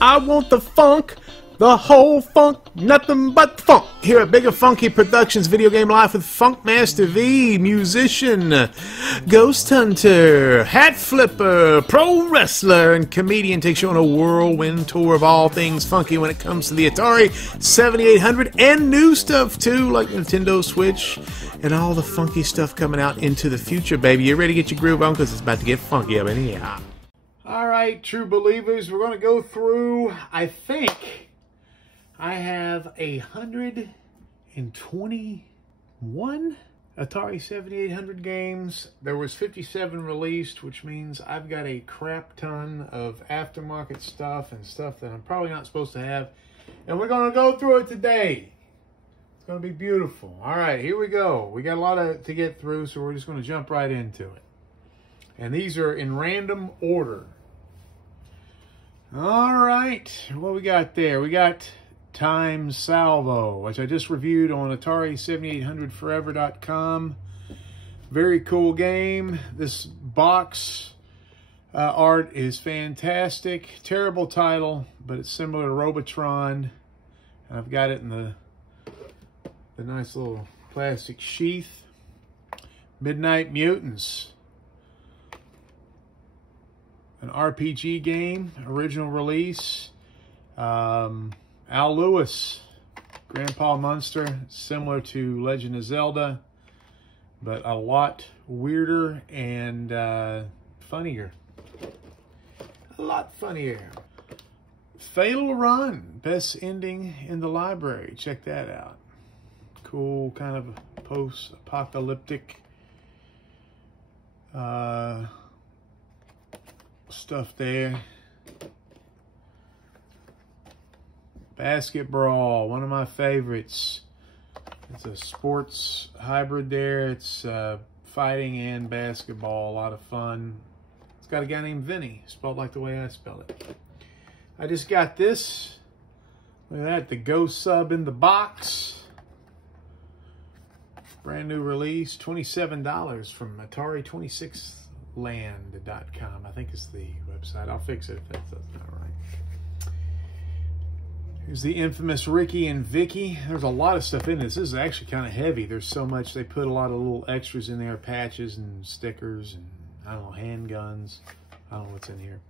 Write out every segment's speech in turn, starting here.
I want the funk, the whole funk, nothing but funk. Here at Bigger Funky Productions Video Game Life with Funkmaster V, musician, ghost hunter, hat flipper, pro wrestler, and comedian, takes you on a whirlwind tour of all things funky when it comes to the Atari 7800 and new stuff too, like Nintendo Switch and all the funky stuff coming out into the future, baby. You ready to get your groove on? Because it's about to get funky up in here. Alright, true believers, we're going to go through, I think I have 121 Atari 7800 games. There was 57 released, which means I've got a crap ton of aftermarket stuff and stuff that I'm probably not supposed to have. And we're going to go through it today. It's going to be beautiful. Alright, here we go. We got a lot to get through, so we're just going to jump right into it. And these are in random order. Alright, what we got there? We got Time Salvo, which I just reviewed on Atari7800forever.com. Very cool game. This box art is fantastic. Terrible title, but it's similar to Robotron. And I've got it in the nice little plastic sheath. Midnight Mutants. An RPG game, original release. Al Lewis, Grandpa Munster, similar to Legend of Zelda, but a lot weirder and funnier. A lot funnier. Fatal Run, best ending in the library. Check that out. Cool, kind of post-apocalyptic stuff there. Basketbrawl, one of my favorites. It's a sports hybrid there. It's fighting and basketball, a lot of fun. It's got a guy named Vinny, spelled like the way I spell it. I just got this. Look at that, the GoSub in the box. Brand new release, $27 from Atari26land.com. I think is the website. I'll fix it if that's not right. Here's the infamous Rikki and Vikki. There's a lot of stuff in this. This is actually kind of heavy. There's so much. They put a lot of little extras in there, patches and stickers and, I don't know, handguns. I don't know what's in here.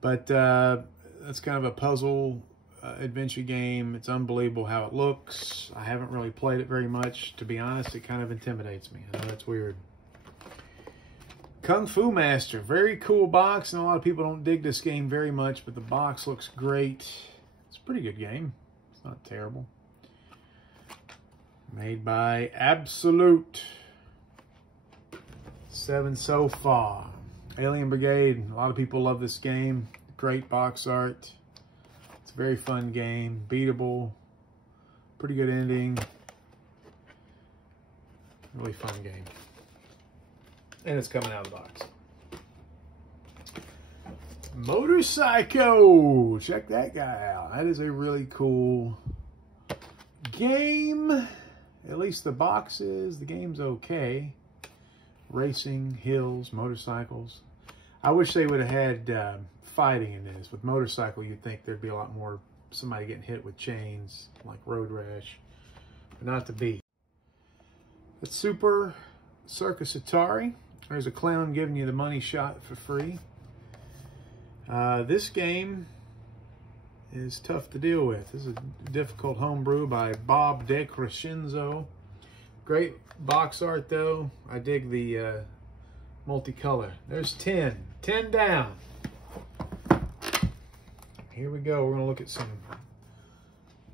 But that's kind of a puzzle adventure game. It's unbelievable how it looks. I haven't really played it very much. To be honest, it kind of intimidates me. I know that's weird. Kung Fu Master. Very cool box. And a lot of people don't dig this game very much, but the box looks great. It's a pretty good game. It's not terrible. Made by Absolute. 7 so far. Alien Brigade. A lot of people love this game. Great box art. It's a very fun game. Beatable. Pretty good ending. Really fun game. And it's coming out of the box. Motorpsycho, check that guy out. That is a really cool game. At least the box is. The game's okay. Racing, hills, motorcycles. I wish they would have had fighting in this. With Motorpsycho, you'd think there'd be a lot more somebody getting hit with chains, like Road Rash. But not to be. It's Super Circus Atari. There's a clown giving you the money shot for free. This game is tough to deal with. This is a difficult homebrew by Bob DeCrescenzo. Great box art though. I dig the multicolor. There's 10. 10 down. Here we go. We're going to look at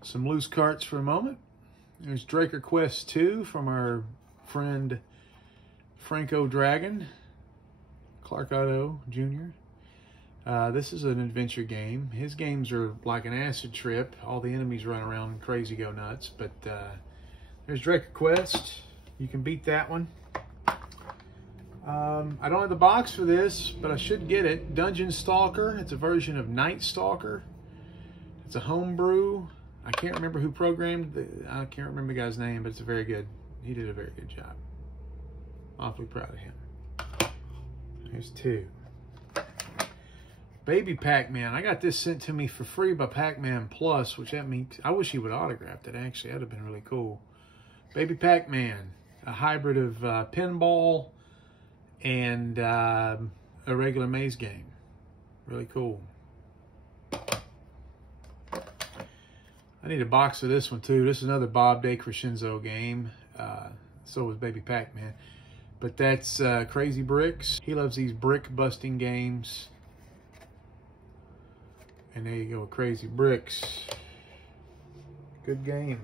some loose carts for a moment. There's Draker Quest 2 from our friend Franco Dragon, Clark Otto Jr. This is an adventure game. His games are like an acid trip. All the enemies run around and crazy go nuts. But there's Draker Quest. You can beat that one. I don't have the box for this, but I should get it. Dungeon Stalker. It's a version of Night Stalker. It's a homebrew. I can't remember who programmed I can't remember the guy's name, but it's a very good. He did a very good job. Awfully proud of him. Here's 2. Baby Pac Man. I got this sent to me for free by Pac Man Plus, which that means I wish he would autograph it. Actually, that'd have been really cool. Baby Pac Man, a hybrid of pinball and a regular maze game. Really cool. I need a box of this one too. This is another Bob DeCrescenzo game. So was Baby Pac Man. But that's Crazy Bricks. He loves these brick busting games. And there you go, Crazy Bricks. Good game.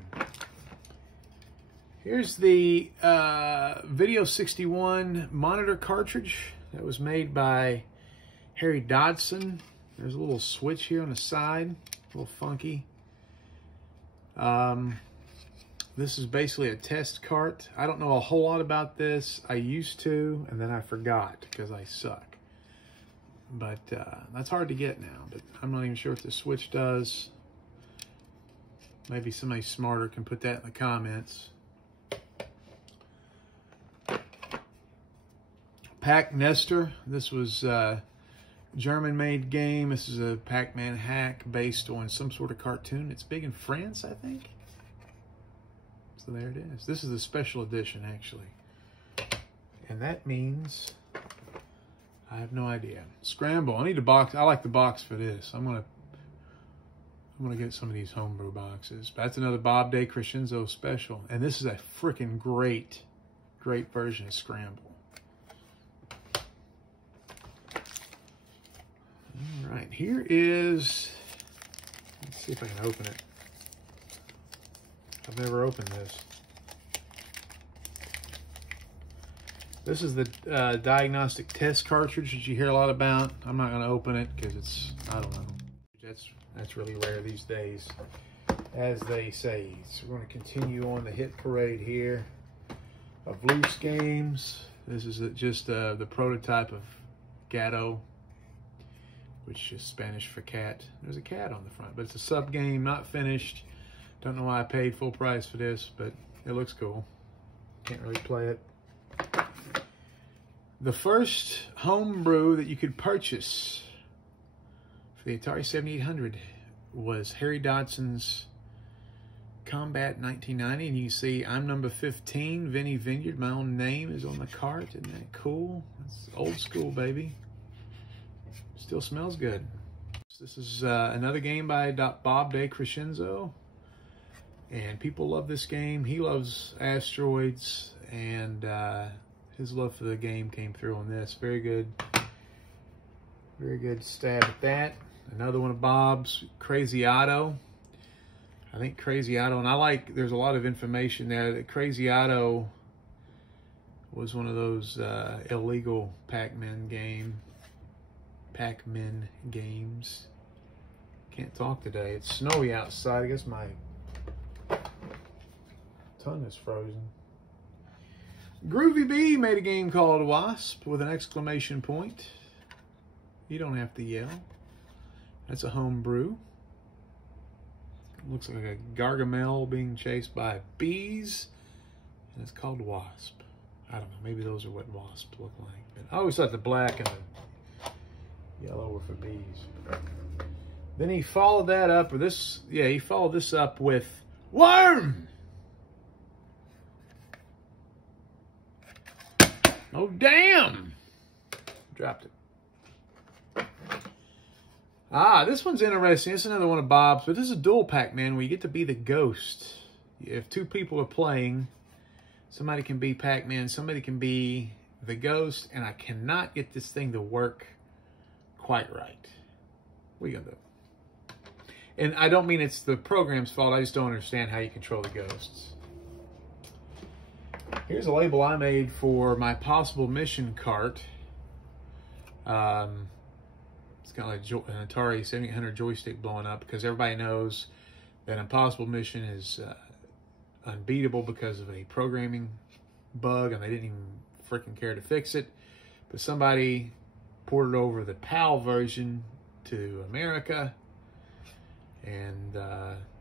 Here's the Video 61 monitor cartridge that was made by Harry Dodson. There's a little switch here on the side, a little funky. This is basically a test cart. I don't know a whole lot about this. I used to, and then I forgot because I suck. But that's hard to get now, but I'm not even sure what the switch does. Maybe somebody smarter can put that in the comments. Pac Nester. This was a German-made game. This is a Pac-Man hack based on some sort of cartoon. It's big in France, I think. So there it is. This is the special edition, actually. And that means... I have no idea. Scramble. I need a box. I like the box for this. I'm gonna get some of these homebrew boxes. That's another Bob DeCrescenzo special. And this is a freaking great version of Scramble. All right, here is, let's see if I can open it. I've never opened this. This is the diagnostic test cartridge that you hear a lot about. I'm not going to open it because it's, I don't know. That's really rare these days, as they say. So we're going to continue on the hit parade here of loose games. This is just the prototype of Gato, which is Spanish for cat. There's a cat on the front, but it's a sub game, not finished. Don't know why I paid full price for this, but it looks cool. Can't really play it. The first homebrew that you could purchase for the Atari 7800 was Harry Dodson's Combat 1990, and you see I'm number 15, Vinny Vineyard. My own name is on the cart. Isn't that cool? It's old school, baby. Still smells good. This is another game by Bob DeCrescenzo, and people love this game. He loves Asteroids, and his love for the game came through on this. Very good stab at that. Another one of Bob's, Crazy Otto. I think Crazy Otto, and I like, there's a lot of information there that Crazy Otto was one of those illegal Pac-Man games. Can't talk today. It's snowy outside. I guess my tongue is frozen. Groovy B made a game called Wasp with an exclamation point. You don't have to yell. That's a homebrew. Looks like a Gargamel being chased by bees. And it's called Wasp. I don't know. Maybe those are what wasps look like. But I always thought the black and the yellow were for bees. Then he followed that up with this. Yeah, he followed this up with Worm! Oh, damn! Dropped it. Ah, this one's interesting. It's another one of Bob's, but this is a dual Pac-Man where you get to be the ghost. If two people are playing, somebody can be Pac-Man, somebody can be the ghost, and I cannot get this thing to work quite right. What are you gonna do? And I don't mean it's the program's fault, I just don't understand how you control the ghosts. Here's a label I made for my possible mission cart. It's got like an Atari 7800 joystick blowing up because everybody knows that Impossible Mission is unbeatable because of a programming bug, and they didn't even freaking care to fix it. But somebody ported over the PAL version to America, and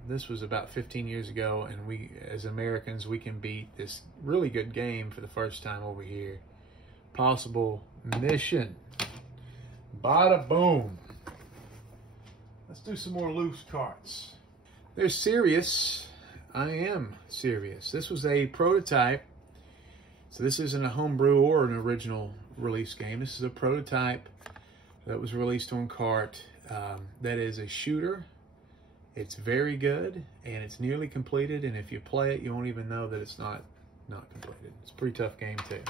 this was about 15 years ago, and we, as Americans, we can beat this really good game for the first time over here. Possible Mission. Bada boom. Let's do some more loose carts. There's Serious. I Am Serious. This was a prototype. So this isn't a homebrew or an original release game. This is a prototype that was released on cart. That is a shooter. It's very good, and it's nearly completed. And if you play it, you won't even know that it's not completed. It's a pretty tough game too.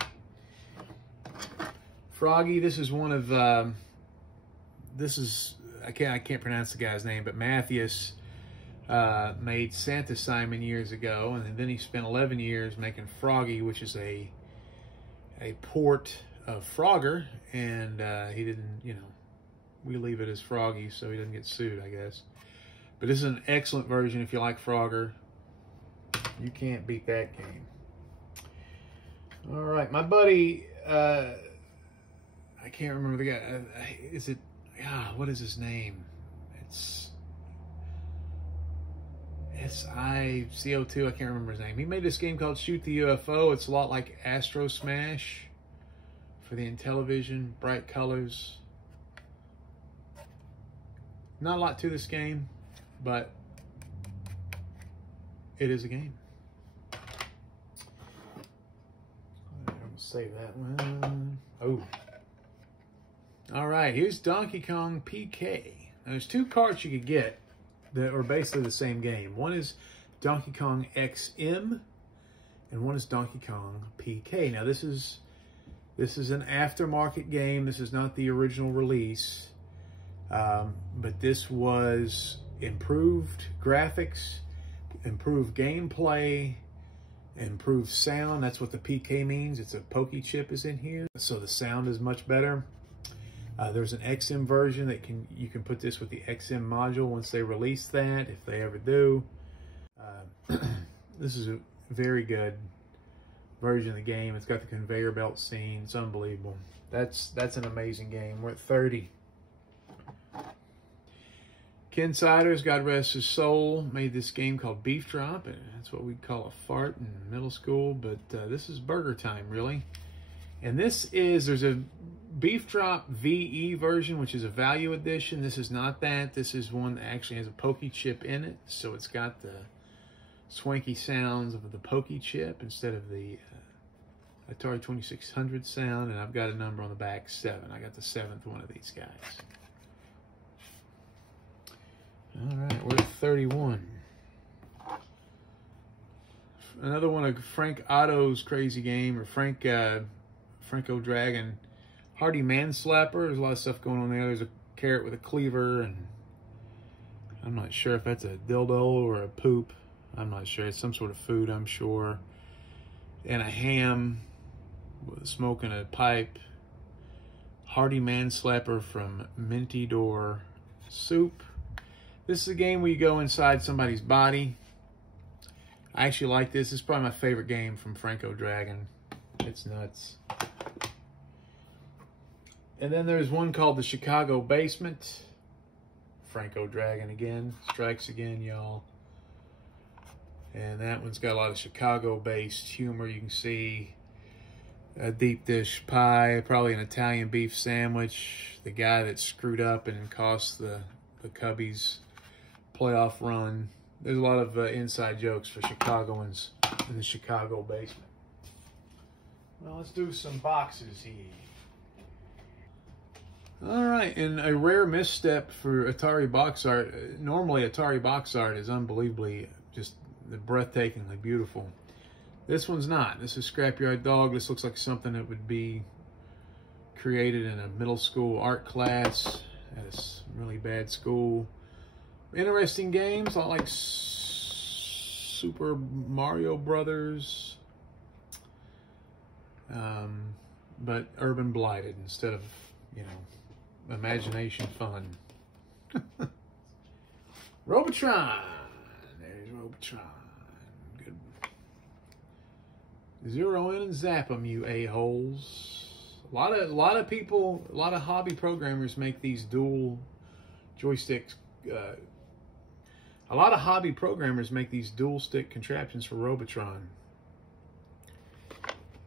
Froggy. This is one of I can't pronounce the guy's name, but Matthias made Santa Simon years ago, and then he spent 11 years making Froggy, which is a port of Frogger, and he didn't, you know, we leave it as Froggy so he doesn't get sued, I guess. But this is an excellent version if you like Frogger. You can't beat that game. All right, my buddy, I can't remember the guy. Is it? What is his name? It's SICO2. I can't remember his name. He made this game called Shoot the UFO. It's a lot like Astro Smash for the Intellivision. Bright colors. Not a lot to this game, but it is a game. I'm gonna save that one. Oh. All right, here's Donkey Kong PK. Now, there's two carts you could get that are basically the same game. One is Donkey Kong XM, and one is Donkey Kong PK. Now, this is an aftermarket game. This is not the original release, but this was improved graphics, improved gameplay, improved sound. That's what the PK means. It's a pokey chip is in here, so the sound is much better. There's an XM version that you can put this with the XM module once they release that, if they ever do. This is a very good version of the game. It's got the conveyor belt scene. It's unbelievable. That's an amazing game. We're at 30. Ken Siders, God rest his soul, made this game called Beef Drop, and that's what we'd call a fart in middle school, but this is burger time, really. And there's a Beef Drop VE version, which is a value edition. This is not that. This is one that actually has a pokey chip in it, so it's got the swanky sounds of the pokey chip instead of the Atari 2600 sound, and I've got a number on the back, 7. I got the 7th one of these guys. All right, we're at 31. Another one of Frank Otto's crazy game, or Franco Dragon, Hearty Manslapper. There's a lot of stuff going on there. There's a carrot with a cleaver, and I'm not sure if that's a dildo or a poop. I'm not sure. It's some sort of food, I'm sure. And a ham with smoking a pipe. Hearty Manslapper from Minty Door Soup. This is a game where you go inside somebody's body. I actually like this. This is probably my favorite game from Franco Dragon. It's nuts. And then there's one called the Chicago Basement. Franco Dragon again. Strikes again, y'all. And that one's got a lot of Chicago-based humor. You can see a deep dish pie, probably an Italian beef sandwich. The guy that screwed up and cost the Cubbies playoff run. There's a lot of inside jokes for Chicagoans in the Chicago basement. Well, let's do some boxes here. All right, and a rare misstep for Atari box art. Normally, Atari box art is unbelievably just breathtakingly beautiful. This one's not. This is Scrapyard Dog. This looks like something that would be created in a middle school art class at a really bad school. Interesting games, a lot like Super Mario Brothers, but urban blighted instead of, you know, imagination fun. Robotron. There's Robotron. Good. Zero in and zap them, you a-holes. A lot of people, a lot of hobby programmers make these dual joysticks. A lot of hobby programmers make these dual stick contraptions for Robotron.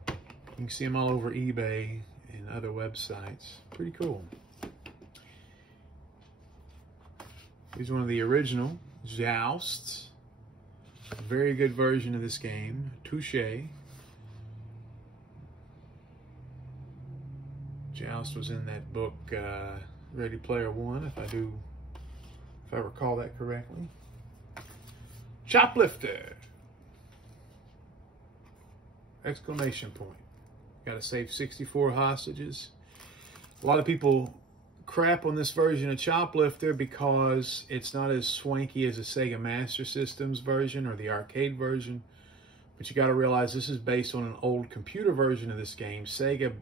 You can see them all over eBay and other websites. Pretty cool. Here's one of the original Jousts. Very good version of this game. Touche. Joust was in that book, Ready Player One, if I recall that correctly. Choplifter! Exclamation point. Got to save 64 hostages. A lot of people crap on this version of Choplifter because it's not as swanky as the Sega Master System's version or the arcade version. But you got to realize this is based on an old computer version of this game. Sega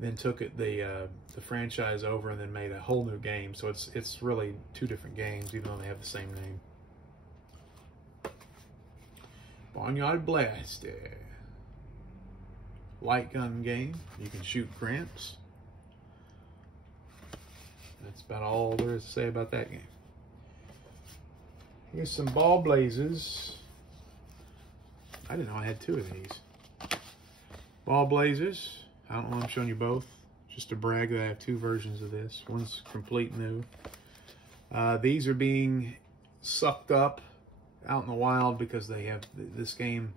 then took the franchise over and then made a whole new game. So it's really two different games, even though they have the same name. Barnyard Blaster. Light gun game. You can shoot gramps. That's about all there is to say about that game. Here's some Ball Blazers. I didn't know I had two of these. Ball Blazers. I don't know, I'm showing you both. Just to brag that I have two versions of this. One's complete new. These are being sucked up out in the wild because they have, this game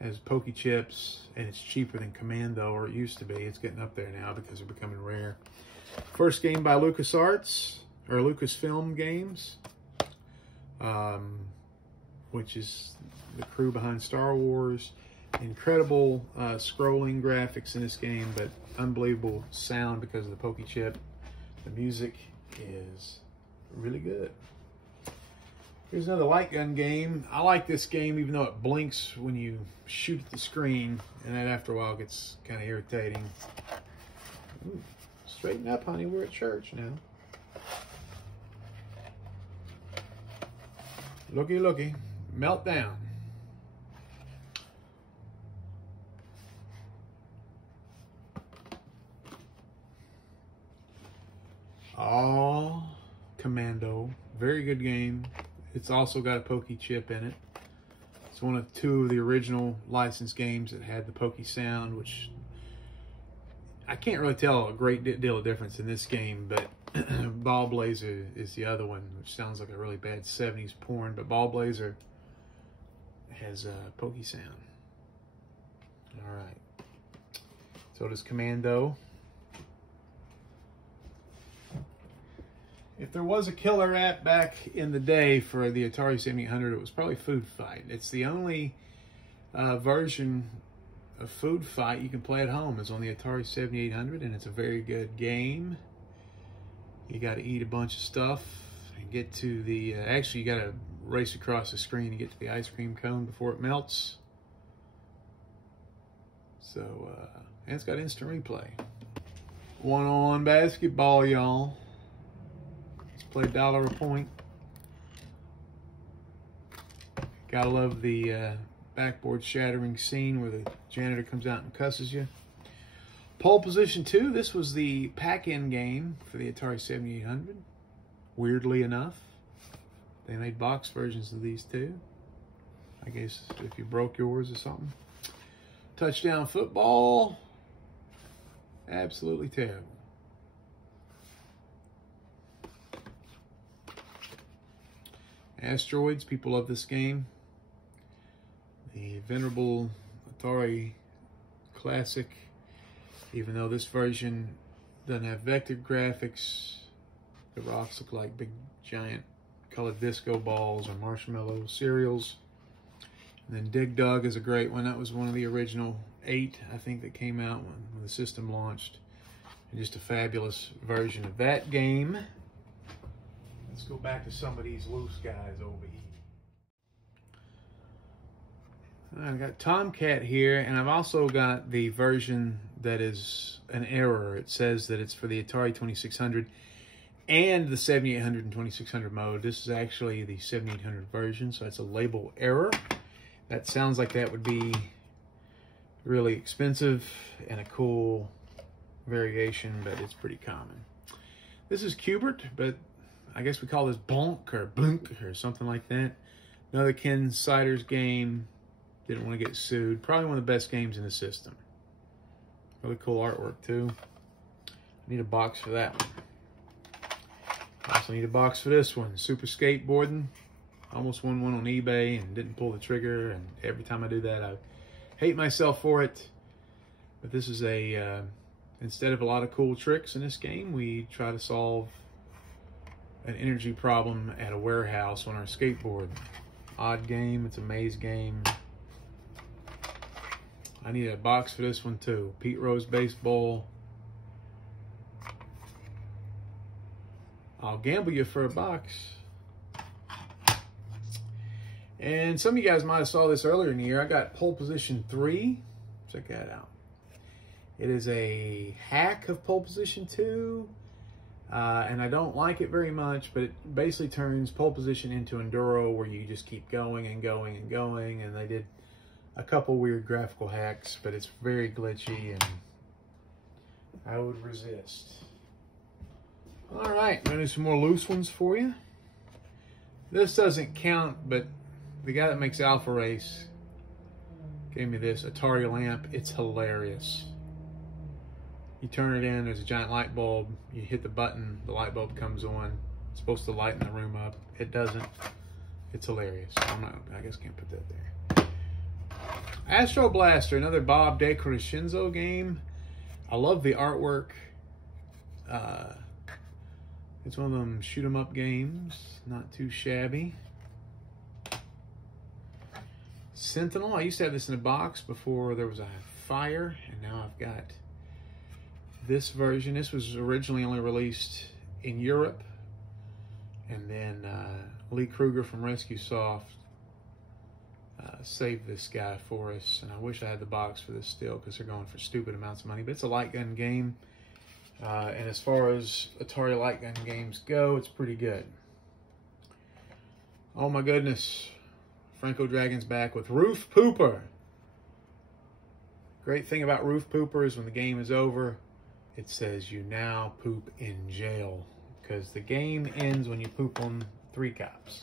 has pokey chips and it's cheaper than Commando, or it used to be. It's getting up there now because they're becoming rare. First game by LucasArts, or Lucasfilm Games, which is the crew behind Star Wars. Incredible scrolling graphics in this game, but unbelievable sound because of the pokey chip. The music is really good. Here's another light gun game. I like this game even though it blinks when you shoot at the screen, and that after a while gets kind of irritating. Ooh, straighten up, honey. We're at church now. Looky, looky. Meltdown. Oh, Commando. Very good game. It's also got a pokey chip in it. It's one of two of the original licensed games that had the pokey sound, which I can't really tell a great deal of difference in this game, but Ball Blazer is the other one, which sounds like a really bad 70s porn, but Ball Blazer has a pokey sound. All right. So does Commando. If there was a killer app back in the day for the Atari 7800, it was probably Food Fight. It's the only version of Food Fight you can play at home. It's on the Atari 7800, and it's a very good game. You got to eat a bunch of stuff and get to the... actually, you got to race across the screen to get to the ice cream cone before it melts. So, and it's got instant replay. One-on-one basketball, y'all. Play $1 a point. Gotta love the backboard shattering scene where the janitor comes out and cusses you. Pole Position 2. This was the pack-in game for the Atari 7800. Weirdly enough, they made box versions of these too. I guess if you broke yours or something. Touchdown Football. Absolutely terrible. Asteroids, people love this game. The venerable Atari classic, even though this version doesn't have vector graphics, the rocks look like big giant colored disco balls or marshmallow cereals. And then Dig Dug is a great one. That was one of the original 8, I think, that came out when the system launched. And just a fabulous version of that game. Let's go back to some of these loose guys over here. I've got Tomcat here, and I've also got the version that is an error. It says that it's for the Atari 2600 and the 7800 and 2600 mode. This is actually the 7800 version, so it's a label error. That sounds like that would be really expensive and a cool variation, but it's pretty common. This is Cubert, but I guess we call this Bonk or Blunk or something like that. Another Ken Siders game. Didn't want to get sued. Probably one of the best games in the system. Really cool artwork too. I need a box for that one. Also need a box for this one. Super skateboarding. Almost won one on eBay and didn't pull the trigger. And every time I do that, I hate myself for it. But this is a, instead of a lot of cool tricks in this game, we try to solve an energy problem at a warehouse on our skateboard. Odd game, it's a maze game. I need a box for this one too. Pete Rose Baseball. I'll gamble you for a box. And some of you guys might have saw this earlier in the year. I got Pole Position 3. Check that out. It is a hack of Pole Position 2. And I don't like it very much, but it basically turns Pole Position into Enduro, where you just keep going and going and going. And they did a couple weird graphical hacks, but it's very glitchy, and I would resist. All right, I'm gonna do some more loose ones for you. This doesn't count, but the guy that makes Alpha Race gave me this Atari Lamp. It's hilarious. You turn it in, there's a giant light bulb. You hit the button, the light bulb comes on. It's supposed to lighten the room up. It doesn't. It's hilarious. I guess can't put that there. Astro Blaster, another Bob DeCrescenzo game. I love the artwork. It's one of them shoot 'em up games. Not too shabby. Sentinel. I used to have this in a box before there was a fire, and now I've got this version. This was originally only released in Europe, and then Lee Kruger from Rescue Soft saved this guy for us, and I wish I had the box for this still, because they're going for stupid amounts of money. But it's a light gun game, and as far as Atari light gun games go, it's pretty good. Oh my goodness, Franco Dragon's back with Roof Pooper. Great thing about Roof Pooper is when the game is over, it says you now poop in jail, because the game ends when you poop on 3 cops.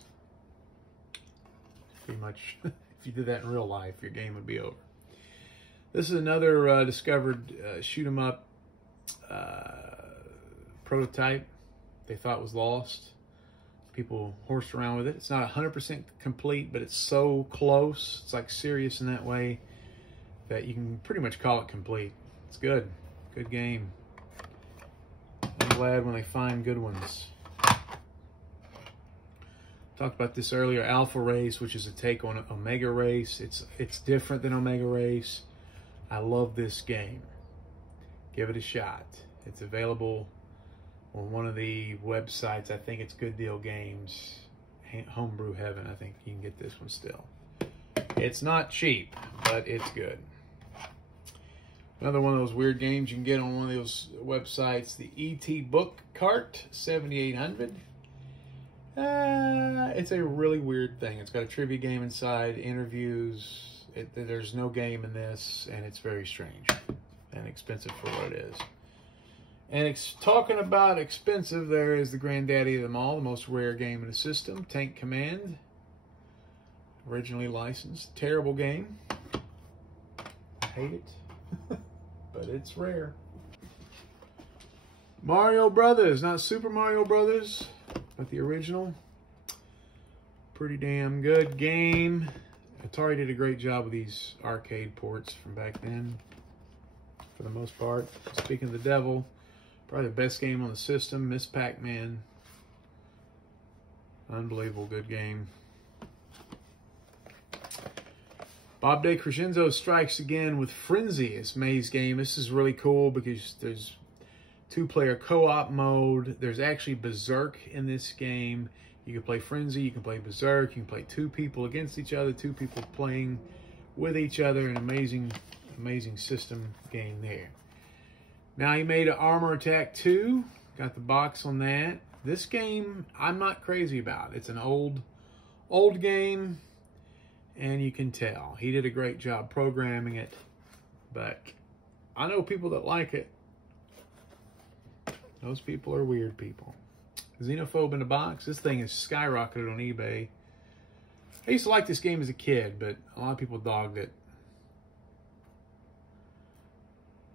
Pretty much, if you did that in real life, your game would be over. This is another discovered shoot 'em up prototype they thought was lost. People horsed around with it. It's not 100% complete, but it's so close. It's like serious in that way that you can pretty much call it complete. It's good. Good game. I'm glad when they find good ones. Talked about this earlier, Alpha Race, which is a take on Omega Race. It's different than Omega Race. I love this game. Give it a shot. It's available on one of the websites. I think it's Good Deal Games, Homebrew Heaven. I think you can get this one still. It's not cheap, but it's good. Another one of those weird games you can get on one of those websites, the ET Book Cart 7800. It's a really weird thing. It's got a trivia game inside, interviews. There's no game in this, and it's very strange and expensive for what it is. And it's talking about expensive, there is the granddaddy of them all, the most rare game in the system, Tank Command. Originally licensed. Terrible game. I hate it. But it's rare. Mario Brothers, not Super Mario Brothers, but the original. Pretty damn good game. Atari did a great job with these arcade ports from back then, for the most part. Speaking of the devil, probably the best game on the system, Miss Pac Man. Unbelievable good game. Bob DeCrescenzo strikes again with Frenzy, this maze game. This is really cool because there's 2-player co-op mode. There's actually Berserk in this game. You can play Frenzy, you can play Berserk, you can play 2 people against each other, 2 people playing with each other. An amazing, amazing system game there. Now he made an Armor Attack 2. Got the box on that. This game, I'm not crazy about. It's an old game, and you can tell. He did a great job programming it, but I know people that like it. Those people are weird people. Xenophobe in the box. This thing is skyrocketed on eBay. I used to like this game as a kid, but a lot of people dogged it.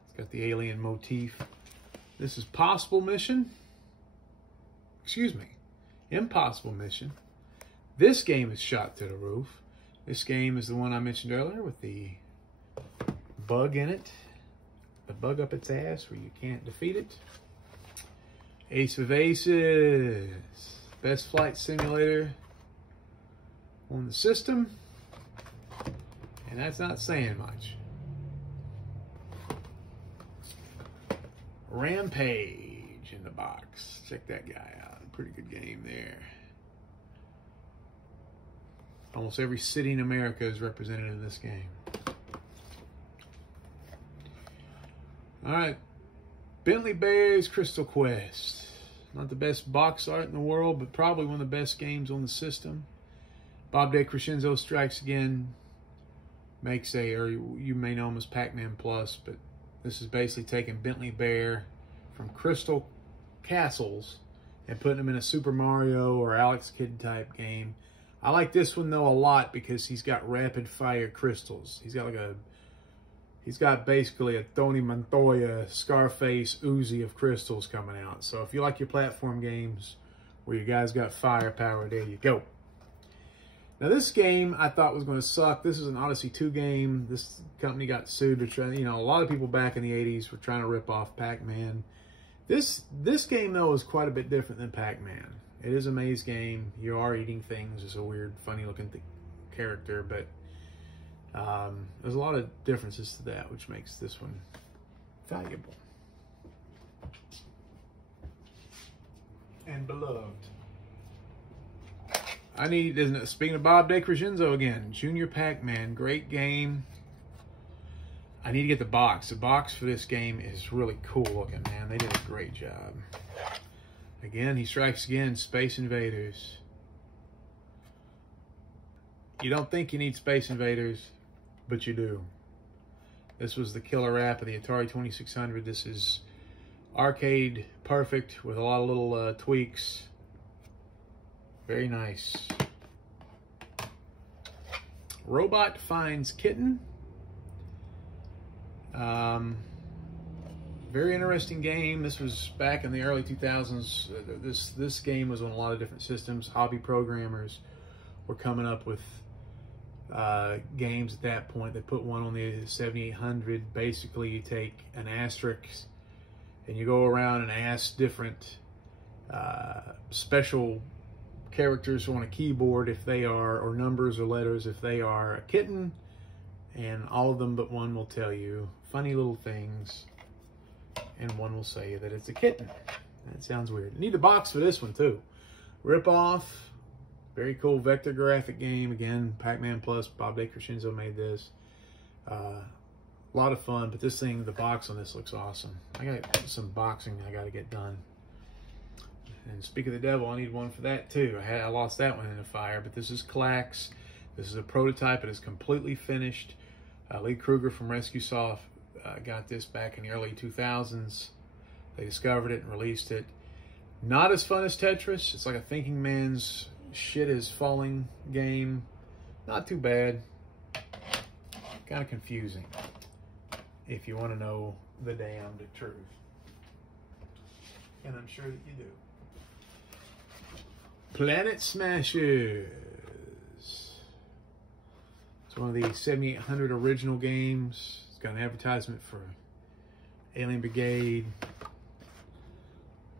It's got the alien motif. This is Possible Mission. excuse me, impossible mission. This game is shot to the roof. This game is the one I mentioned earlier with the bug in it. The bug up its ass where you can't defeat it. Ace of Aces. Best flight simulator on the system. And that's not saying much. Rampage in the box. Check that guy out. Pretty good game there. Almost every city in America is represented in this game. All right. Bentley Bears Crystal Quest. Not the best box art in the world, but probably one of the best games on the system. Bob DeCrescenzo strikes again. Makes a, or you may know him as Pac Man Plus, but this is basically taking Bentley Bear from Crystal Castles and putting him in a Super Mario or Alex Kidd type game. I like this one though a lot because he's got rapid fire crystals. He's got basically a Tony Montoya, Scarface, Uzi of crystals coming out. So if you like your platform games where you guys got firepower, there you go. Now this game I thought was going to suck. This is an Odyssey 2 game. This company got sued to try, you know, a lot of people back in the 80s were trying to rip off Pac-Man. This game though is quite a bit different than Pac-Man. It is a maze game. You are eating things. It's a weird, funny looking character, but there's a lot of differences to that, which makes this one valuable and beloved. Speaking of Bob DeCrescenzo again, Junior Pac-Man, great game. I need to get the box. The box for this game is really cool looking, man. They did a great job. Again, he strikes again, Space Invaders. You don't think you need Space Invaders, but you do. This was the killer app of the Atari 2600. This is arcade perfect with a lot of little tweaks. Very nice. Robot Finds Kitten. Very interesting game. This was back in the early 2000s. This game was on a lot of different systems. Hobby programmers were coming up with games at that point. They put one on the 7800. Basically, you take an asterisk and you go around and ask different special characters on a keyboard if they are, or numbers or letters if they are a kitten, and all of them but one will tell you funny little things, and one will say that it's a kitten. That sounds weird. You need a box for this one too. Rip off. Very cool vector graphic game. Again, Pac Man Plus. Bob DeCrescenzo made this. A lot of fun, but this thing, the box on this looks awesome. I got some boxing I got to get done. And speak of the devil, I need one for that too. I lost that one in a fire, but this is Clax. This is a prototype. It is completely finished. Lee Kruger from Rescue Soft got this back in the early 2000s. They discovered it and released it. Not as fun as Tetris. It's like a thinking man's shit is falling game. Not too bad. Kind of confusing, if you want to know the damned truth. And I'm sure that you do. Planet Smashers. It's one of the 7800 original games. It's got an advertisement for Alien Brigade.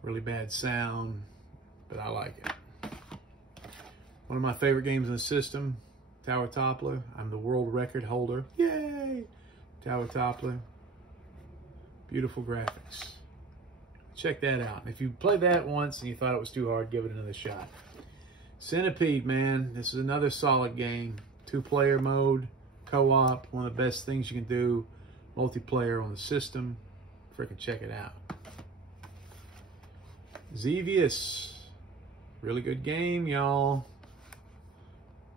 Really bad sound, but I like it. One of my favorite games in the system, Tower Toppler. I'm the world record holder. Yay! Tower Toppler. Beautiful graphics. Check that out. If you played that once and you thought it was too hard, give it another shot. Centipede, man. This is another solid game. 2-player mode, co-op. One of the best things you can do. Multiplayer on the system. Freaking check it out. Xevious. Really good game, y'all.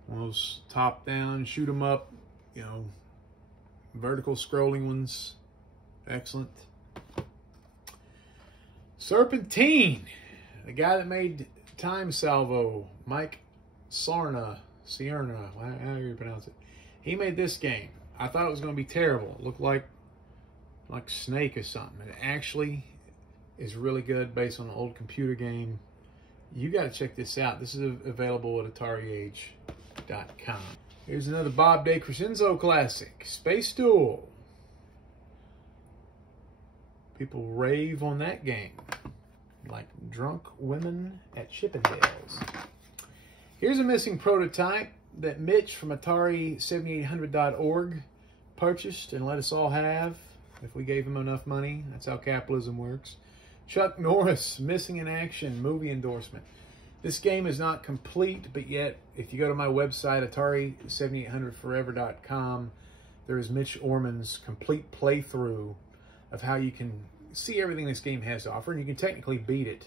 One of those top-down, shoot 'em up, you know, vertical scrolling ones. Excellent. Serpentine. The guy that made Time Salvo, Mike Sierna, however you pronounce it. He made this game. I thought it was going to be terrible. It looked like Snake or something. It actually is really good based on an old computer game. You got to check this out. This is available at Atariage.com. Here's another Bob DeCrescenzo classic, Space Duel. People rave on that game like drunk women at Chippendales. Here's a missing prototype that Mitch from Atari7800.org purchased and let us all have if we gave him enough money. That's how capitalism works. Chuck Norris, missing in action, movie endorsement. This game is not complete, but yet, if you go to my website, Atari7800forever.com, there is Mitch Orman's complete playthrough of how you can see everything this game has to offer, and you can technically beat it,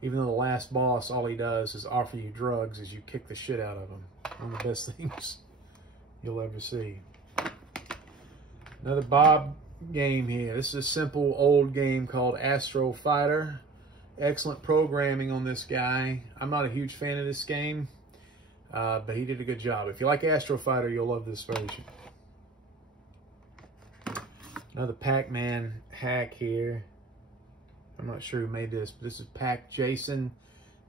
even though the last boss, all he does is offer you drugs as you kick the shit out of him. One of the best things you'll ever see. Another Bob game here. This is a simple old game called Astro Fighter. Excellent programming on this guy. I'm not a huge fan of this game, but he did a good job. If you like Astro Fighter, you'll love this version. Another Pac Man hack here. I'm not sure who made this, but this is Pac-Jason.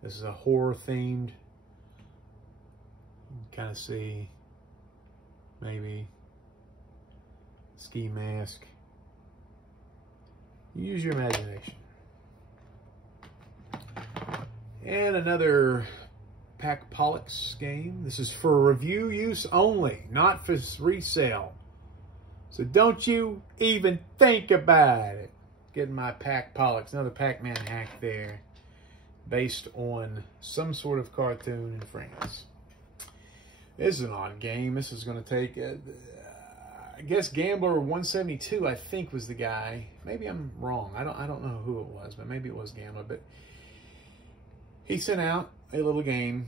This is a horror themed. You can kind of see maybe ski mask. Use your imagination. And another Pac-Pollux game. This is for review use only, not for resale. So don't you even think about it. Getting my Pac-Pollux, another Pac-Man hack there, based on some sort of cartoon in France. This is an odd game. This is going to take, I guess Gambler 172, I think, was the guy. Maybe I'm wrong. I don't know who it was, but maybe it was Gambler. But he sent out a little game.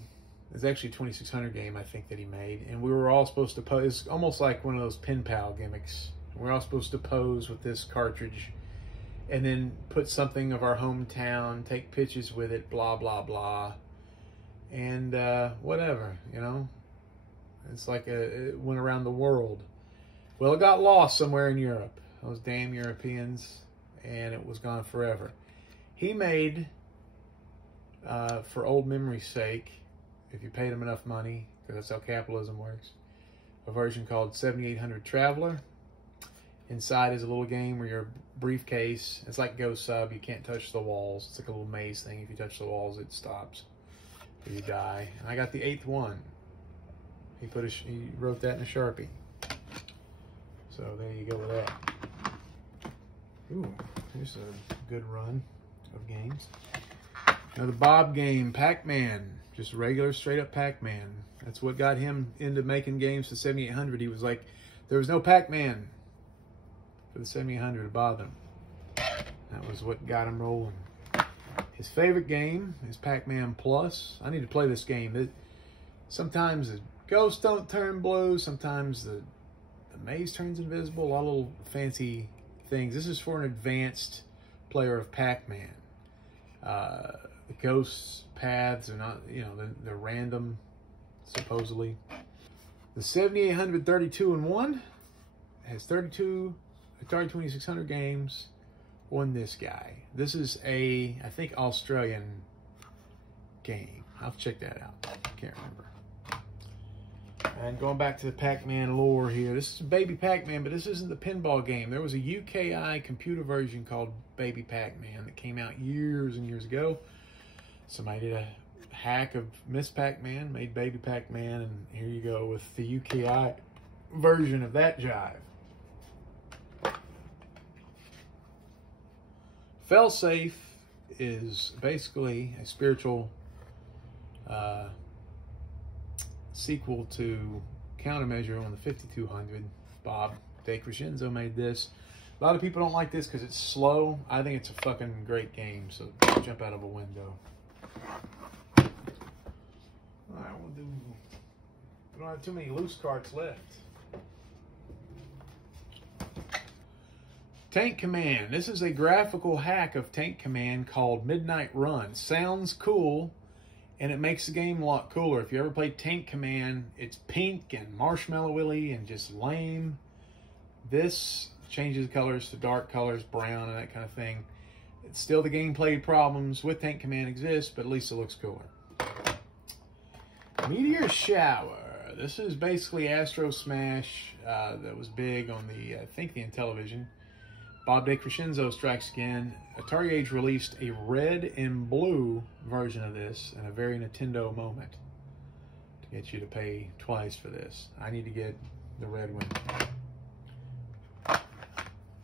It's actually a 2600 game, I think, that he made. And we were all supposed to pose. It's almost like one of those pen pal gimmicks. We're all supposed to pose with this cartridge and then put something of our hometown, take pictures with it, blah, blah, blah. And whatever, you know. It's like it went around the world. Well, it got lost somewhere in Europe. Those damn Europeans. And it was gone forever. He made, for old memory's sake, if you paid him enough money, because that's how capitalism works, a version called 7800 Traveler. Inside is a little game where your briefcase, it's like GoSub, you can't touch the walls. It's like a little maze thing. If you touch the walls, it stops. Or you die. And I got the 8th one. He wrote that in a Sharpie. So there you go with that. Ooh, here's a good run of games. Another Bob game, Pac Man. Just regular, straight up Pac Man. That's what got him into making games for 7800. He was like, there was no Pac Man for the 7800 to bother him. That was what got him rolling. His favorite game is Pac Man Plus. I need to play this game. Sometimes the ghosts don't turn blue. Sometimes the maze turns invisible. A lot of little fancy things. This is for an advanced player of Pac Man. The ghosts' paths are not, you know, they're random, supposedly. The 7800 32-in-1 has 32 Atari 2600 games on this guy. This is a, I think, Australian game. I'll have to check that out. Can't remember. And going back to the Pac-Man lore here, this is Baby Pac-Man, but this isn't the pinball game. There was a UKI computer version called Baby Pac-Man that came out years and years ago. Somebody did a hack of Miss Pac-Man, made Baby Pac-Man, and here you go with the UKI version of that jive. Failsafe is basically a spiritual sequel to Countermeasure on the 5200. Bob DeCrescenzo made this. A lot of people don't like this because it's slow. I think it's a fucking great game, so jump out of a window. Alright, we don't have too many loose carts left. Tank Command. This is a graphical hack of Tank Command called Midnight Run. Sounds cool, and it makes the game a lot cooler. If you ever played Tank Command, it's pink and marshmallowy and just lame. This changes colors to dark colors, brown and that kind of thing. It's still the gameplay problems with Tank Command exist, but at least it looks cooler. Meteor Shower. This is basically Astro Smash that was big on the, I think, the Intellivision. Bob DeCrescenzo strikes again. Atariage released a red and blue version of this in a very Nintendo moment to get you to pay twice for this. I need to get the red one.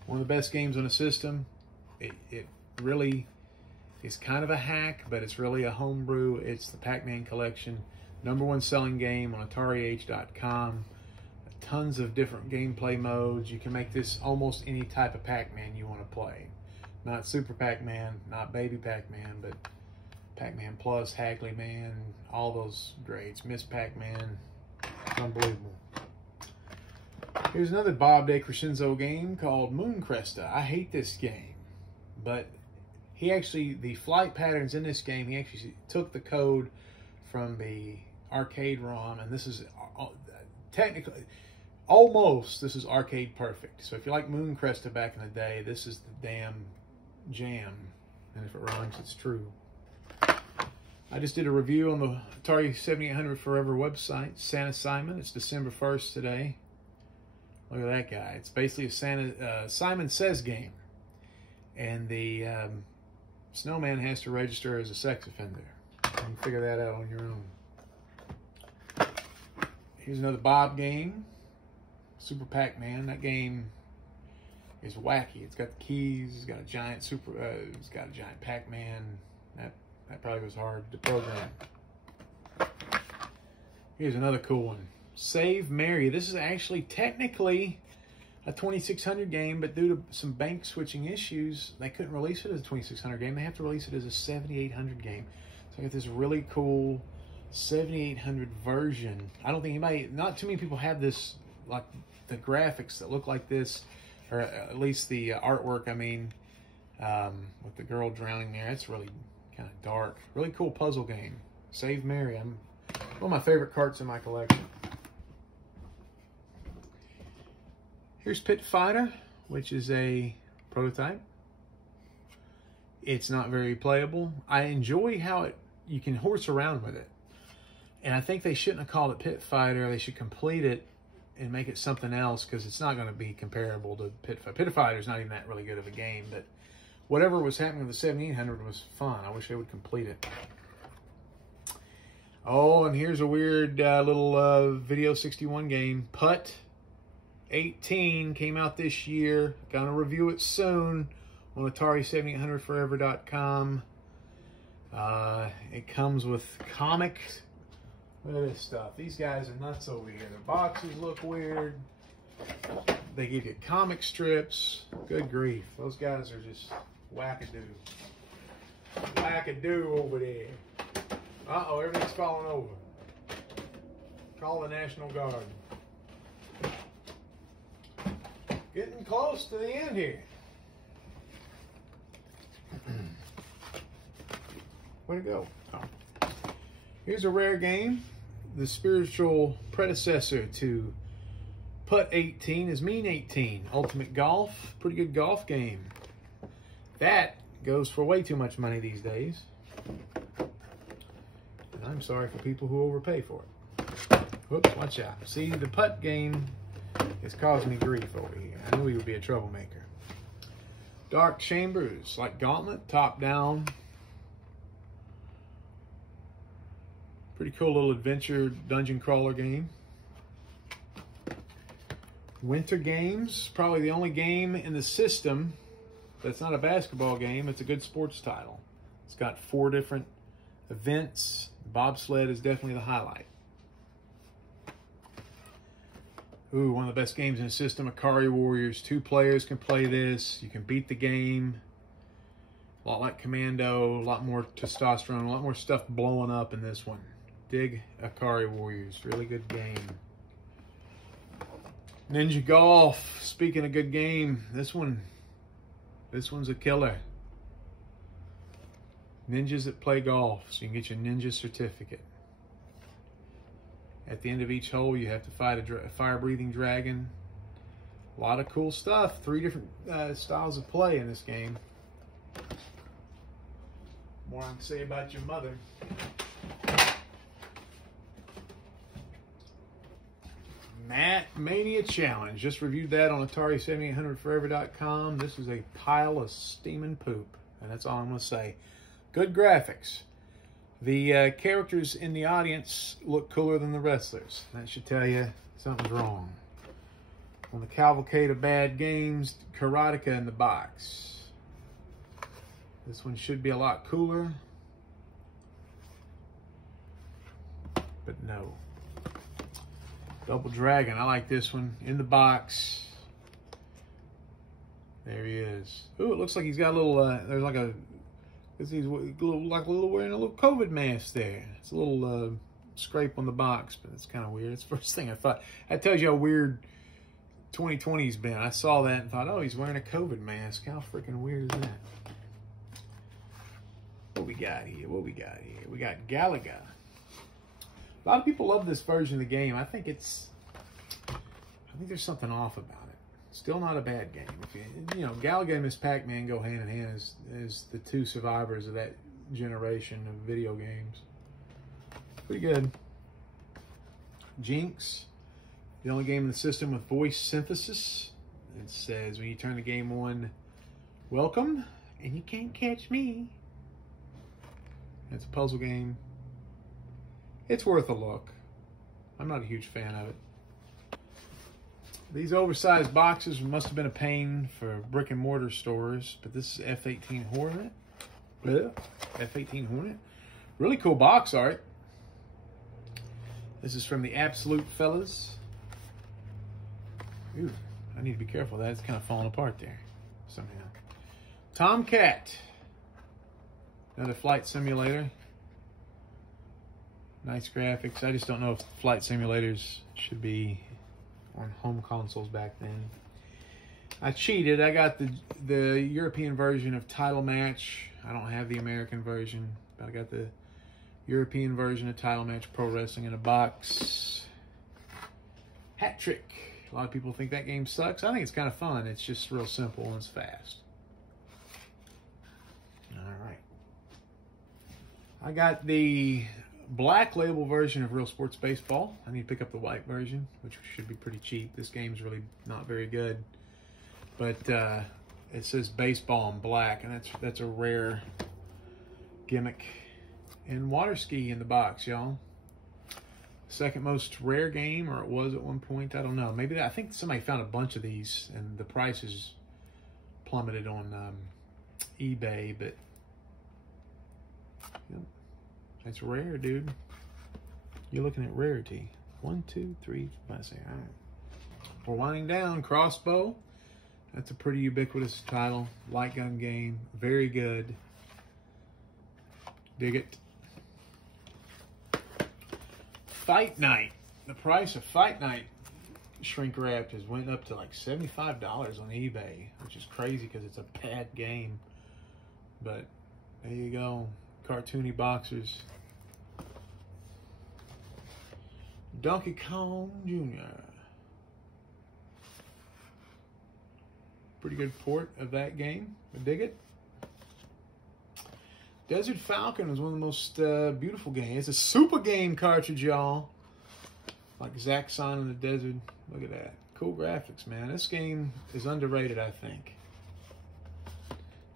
One of the best games on the system. It really is kind of a hack, but it's really a homebrew. It's the Pac Man Collection. #1 selling game on Atariage.com. Tons of different gameplay modes. You can make this almost any type of Pac-Man you want to play. Not Super Pac-Man, not Baby Pac-Man, but Pac Man Plus, Hagley Man, all those grades. Miss Pac-Man, unbelievable. Here's another Bob DeCrescenzo game called Mooncresta. I hate this game, but he actually, the flight patterns in this game, he actually took the code from the arcade ROM, and this is technically, almost, this is arcade perfect. So if you like Mooncresta back in the day, this is the damn jam. And if it rhymes, it's true. I just did a review on the Atari 7800 Forever website, Santa Simon. It's December 1st today. Look at that guy. It's basically a Simon Says game. And the snowman has to register as a sex offender. You can figure that out on your own. Here's another Bob game. Super Pac-Man. That game is wacky. It's got the keys. It's got a giant it's got a giant Pac-Man. That probably was hard to program. Here's another cool one. Save Mary. This is actually technically a 2600 game, but due to some bank switching issues, they couldn't release it as a 2600 game. They have to release it as a 7800 game. So I got this really cool 7800 version. I don't think anybody, not too many people have this, like the graphics that look like this, or at least the artwork, I mean, with the girl drowning there. It's really kind of dark. Really cool puzzle game. Save Mary. One of my favorite carts in my collection. Here's Pit Fighter, which is a prototype. It's not very playable. I enjoy how you can horse around with it. And I think they shouldn't have called it Pit Fighter. They should complete it and make it something else, because it's not going to be comparable to Pit Fighter. Pit Fighter is not even that really good of a game, but whatever was happening with the 7800 was fun. I wish they would complete it. Oh, and here's a weird little Video 61 game. Putt 18 came out this year. Gonna review it soon on Atari7800forever.com. It comes with comics. Look at this stuff. These guys are nuts over here. The boxes look weird. They give you comic strips. Good grief. Those guys are just wackadoo. Wackadoo over there. Uh-oh, everything's falling over. Call the National Guard. Getting close to the end here. Where'd it go? Oh. Here's a rare game. The spiritual predecessor to Putt 18 is Mean 18. Ultimate Golf. Pretty good golf game. That goes for way too much money these days. And I'm sorry for people who overpay for it. Whoops, watch out. See, the putt game is causing me grief over here. I knew he would be a troublemaker. Dark Chambers, like Gauntlet, top down. Pretty cool little adventure dungeon crawler game. Winter Games, probably the only game in the system that's not a basketball game. It's a good sports title. It's got 4 different events. Bobsled is definitely the highlight. Ooh, one of the best games in the system, Ikari Warriors. 2 players can play this. You can beat the game. A lot like Commando, a lot more testosterone, a lot more stuff blowing up in this one. Dig Ikari Warriors. Really good game. Ninja Golf. Speaking of good game, this one's a killer. Ninjas that play golf, so you can get your ninja certificate. At the end of each hole, you have to fight a fire-breathing dragon. A lot of cool stuff. 3 different styles of play in this game. more I can say about your mother. Mania Challenge. Just reviewed that on Atari7800forever.com. This is a pile of steaming poop. And that's all I'm going to say. Good graphics. The characters in the audience look cooler than the wrestlers. That should tell you something's wrong. On the cavalcade of bad games, Karateka in the box. This one should be a lot cooler. But no. Double Dragon, I like this one. In the box. There he is. Ooh, it looks like he's got a little, there's like a, he's wearing a little COVID mask there. It's a little scrape on the box, but it's kind of weird. It's the first thing I thought. That tells you how weird 2020's been. I saw that and thought, oh, he's wearing a COVID mask. How freaking weird is that? What we got here? What we got here? We got Galaga. A lot of people love this version of the game. I think there's something off about it. Still not a bad game. If you know, Galaga and Miss Pac-Man go hand in hand as the two survivors of that generation of video games. Pretty good. Jinx, the only game in the system with voice synthesis. It says when you turn the game on, welcome, and you can't catch me. It's a puzzle game. It's worth a look. I'm not a huge fan of it. These oversized boxes must have been a pain for brick and mortar stores, but this is F-18 Hornet. F-18 Hornet. Really cool box art. This is from the Absolute Fellas. Ooh, I need to be careful. That's kind of falling apart there somehow. Tomcat. Another flight simulator. Nice graphics. I just don't know if flight simulators should be on home consoles back then. I cheated. I got the European version of Title Match. I don't have the American version, but I got the European version of Title Match Pro Wrestling in a box. Hat Trick. A lot of people think that game sucks. I think it's kind of fun. It's just real simple and it's fast. All right. I got the black label version of Real Sports Baseball. I need to pick up the white version, which should be pretty cheap. This game's really not very good. But it says baseball in black, and that's a rare gimmick. And water ski in the box, y'all. Second most rare game, or it was at one point. I don't know. Maybe I think somebody found a bunch of these, and the prices plummeted on eBay, but yep. It's rare, dude. You're looking at rarity. 1, 2, 3, 5, 6. All right. We're winding down. Crossbow. That's a pretty ubiquitous title. Light gun game. Very good. Dig it. Fight Night. The price of Fight Night shrink wrapped has went up to like $75 on eBay, which is crazy because it's a bad game. But there you go. Cartoony boxers. Donkey Kong Jr. Pretty good port of that game. I dig it. Desert Falcon is one of the most beautiful games. It's a super game cartridge, y'all. Like Zaxxon in the Desert. Look at that. Cool graphics, man. This game is underrated, I think.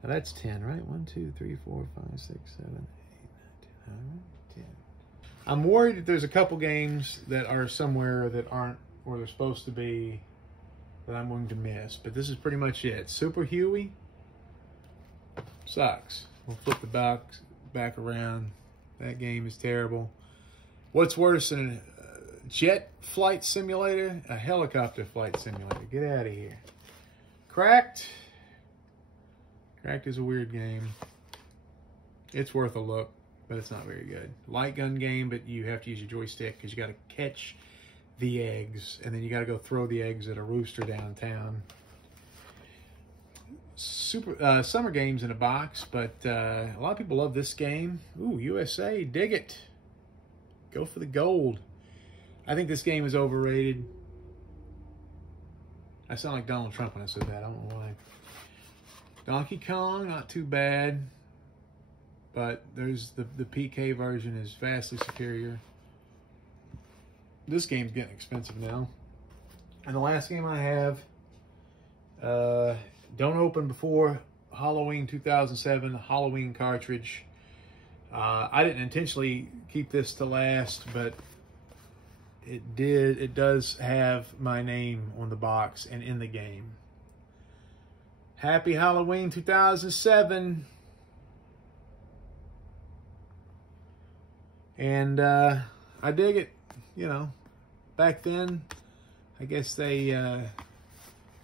Now that's 10, right? 1, 2, 3, 4, 5, 6, 7, 8, 9, 10. All right, 10. I'm worried that there's a couple games that are somewhere that aren't where they're supposed to be that I'm going to miss. But this is pretty much it. Super Huey sucks. We'll flip the box back around. That game is terrible. What's worse than a jet flight simulator? A helicopter flight simulator. Get out of here. Cracked. Cracked is a weird game. It's worth a look, but it's not very good. Light gun game, but you have to use your joystick because you got to catch the eggs, and then you got to go throw the eggs at a rooster downtown. Summer games in a box, but a lot of people love this game. Ooh, USA, dig it. Go for the gold. I think this game is overrated. I sound like Donald Trump when I said that. I don't know why. Donkey Kong, not too bad. but there's the PK version is vastly superior. This game's getting expensive now. And the last game I have, don't open before Halloween 2007, Halloween cartridge. I didn't intentionally keep this to last, but it does have my name on the box and in the game. Happy Halloween 2007. And I dig it. You know, back then, I guess they,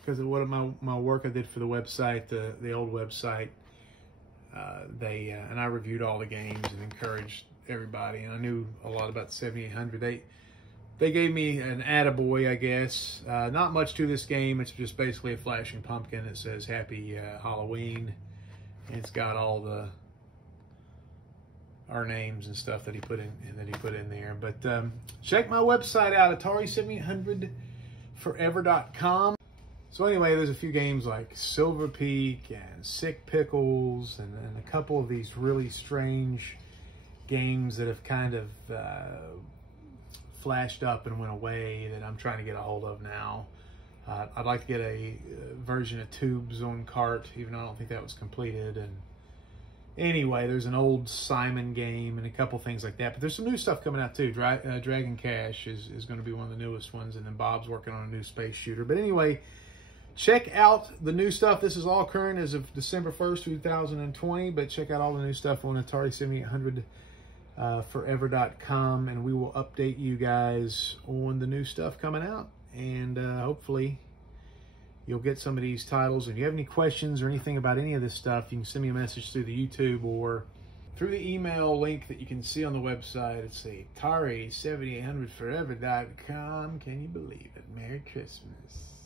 because of what my work I did for the website, the old website, and I reviewed all the games and encouraged everybody, and I knew a lot about the 7800. They gave me an attaboy, I guess. Not much to this game. It's just basically a flashing pumpkin that says Happy Halloween. And it's got all our names and stuff that he put in there. But check my website out, Atari7800forever.com. So anyway, there's a few games like Silver Peak and Sick Pickles and a couple of these really strange games that have kind of flashed up and went away that I'm trying to get a hold of now. I'd like to get a version of Tubes on cart, even though I don't think that was completed. And anyway, there's an old Simon game and a couple things like that. But there's some new stuff coming out too. Dragon Cash is going to be one of the newest ones, and then Bob's working on a new space shooter. But anyway, check out the new stuff. This is all current as of December 1st, 2020, but check out all the new stuff on Atari7800forever.com, and we will update you guys on the new stuff coming out. And hopefully you'll get some of these titles. If you have any questions or anything about any of this stuff, you can send me a message through the YouTube or through the email link that you can see on the website. It's Atari7800forever.com. Can you believe it? Merry Christmas.